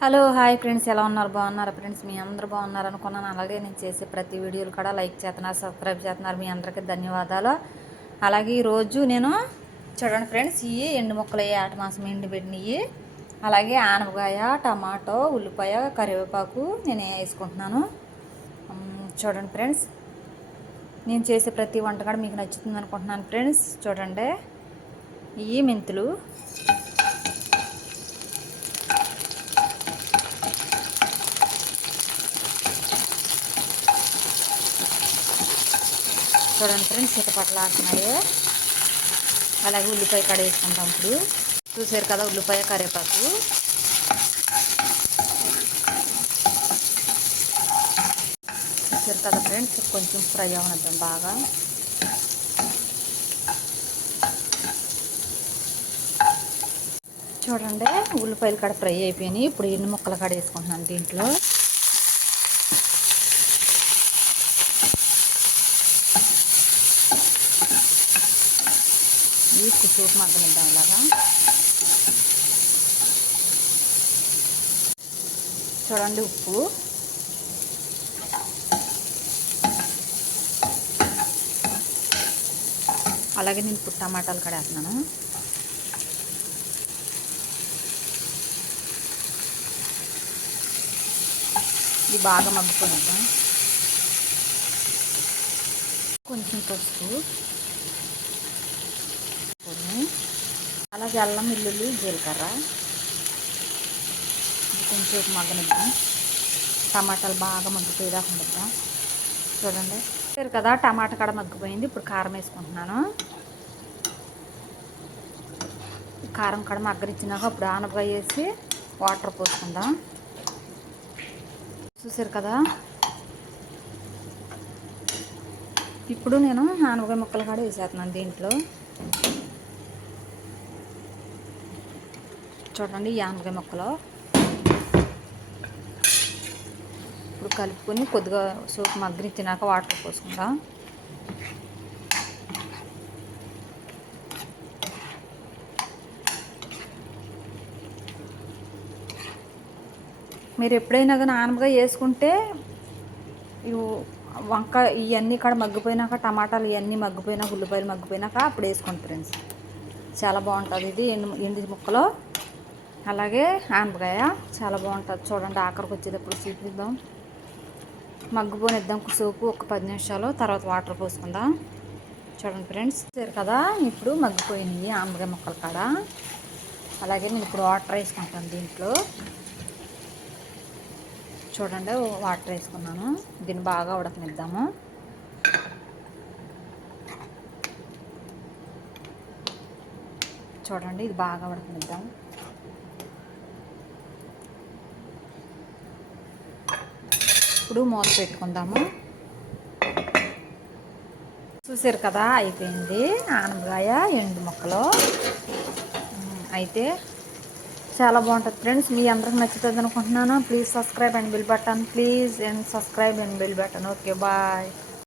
Hello hi friends, ఎలా ఉన్నారు? బాగున్నారా ఫ్రెండ్స్? మీ అందరూ బాగున్నారు అనుకున్నాను. అలాగే నేను చేసే ప్రతి వీడియోలు కూడా లైక్ చేస్తున్నారు, సబ్స్క్రైబ్ చేస్తున్నారు. మీ అందరికీ ధన్యవాదాలు. అలాగే ఈరోజు నేను చూడండి ఫ్రెండ్స్, ఇవి ఎండు ముక్కలు, ఏట మాసం ఎండు పెట్టినవి, అలాగే ఆనపకాయ, టమాటో, ఉల్లిపాయ, కరివేపాకు నేను వేసుకుంటున్నాను. చూడండి ఫ్రెండ్స్, నేను చేసే ప్రతి వంట కూడా మీకు నచ్చుతుంది అనుకుంటున్నాను ఫ్రెండ్స్. చూడండి, ఇవి మెంతులు, చూడండి ఫ్రెండ్స్, చిటపట్లు ఆడుతున్నాయి. అలాగే ఉల్లిపాయ కడ వేసుకుంటాం. ఇప్పుడు చూసారు కదా, ఉల్లిపాయ, కరివేపాకు. చూసారు కదా ఫ్రెండ్స్, కొంచెం ఫ్రై అవనిద్దాం బాగా. చూడండి, ఉల్లిపాయలు కడ ఫ్రై అయిపోయినాయి. ఇప్పుడు ఎన్ని ముక్కలు కడ వేసుకుంటున్నాను దీంట్లో. ఇవి కుసూపు మగ్గనిద్దాం ఇలాగా. చూడండి, ఉప్పు, అలాగే నేను ఇప్పుడు టమాటాలు కడ వేస్తున్నాను. ఇది బాగా మగ్గుకొనిద్దాం. కొంచెం పసుపు, అలాగే అల్లం, వెల్లుల్లి, జీలకర్ర. ఇది కొంచెం మగ్గనిద్దాం. టమాటాలు బాగా మగ్గిపోయేదాకా ఉండిద్దాం. చూడండి సరే కదా, టమాటా కడ మగ్గిపోయింది. ఇప్పుడు కారం వేసుకుంటున్నాను. కారం కడ మగ్గరిచ్చినాక అప్పుడు ఆనపకాయ వేసి వాటర్ పోసుకుందాం. చూసారు కదా, ఇప్పుడు నేను ఆనపకాయ ముక్కలు కూడా వేసేస్తున్నాను దీంట్లో. చూడండి, ఈ ఆనపకాయ ముక్కలు ఇప్పుడు కలుపుకొని కొద్దిగా సూప్ మగ్గరిచ్చినాక వాటర్ పోసుకుందాం. మీరు ఎప్పుడైనా కానీ ఆనపకాయ వేసుకుంటే వంకాయ ఇవన్నీ కూడా మగ్గిపోయినాక, టమాటాలు ఇవన్నీ మగ్గిపోయినాక, ఉల్లిపాయలు మగ్గిపోయినాక అప్పుడు వేసుకోండి ఫ్రెండ్స్. చాలా బాగుంటుంది. ఇది ఎండు ముక్కలు అలాగే ఆనపకాయ చాలా బాగుంటుంది. చూడండి, ఆఖరికి వచ్చేటప్పుడు చూపిద్దాం. మగ్గిపోనిద్దాం సోపు ఒక 10 నిమిషాలు, తర్వాత వాటర్ పోసుకుందాం. చూడండి ఫ్రెండ్స్, సరే కదా, ఇప్పుడు మగ్గిపోయినాయి ఆనపకాయ ముక్కలు కాడ. అలాగే నేను ఇప్పుడు వాటర్ వేసుకుంటాను దీంట్లో. చూడండి, వాటర్ వేసుకున్నాను. దీన్ని బాగా ఉడకనిద్దాము. చూడండి, ఇది బాగా ఉడకనిద్దాం. ఇప్పుడు మూత పెట్టుకుందాము. చూసారు కదా, అయిపోయింది ఆనపకాయ ఎండు ముక్కలు. అయితే చాలా బాగుంటుంది ఫ్రెండ్స్. మీ అందరికి నచ్చుతుంది అనుకుంటున్నాను. Please subscribe and bell button. Please and subscribe and bell button. Okay, bye.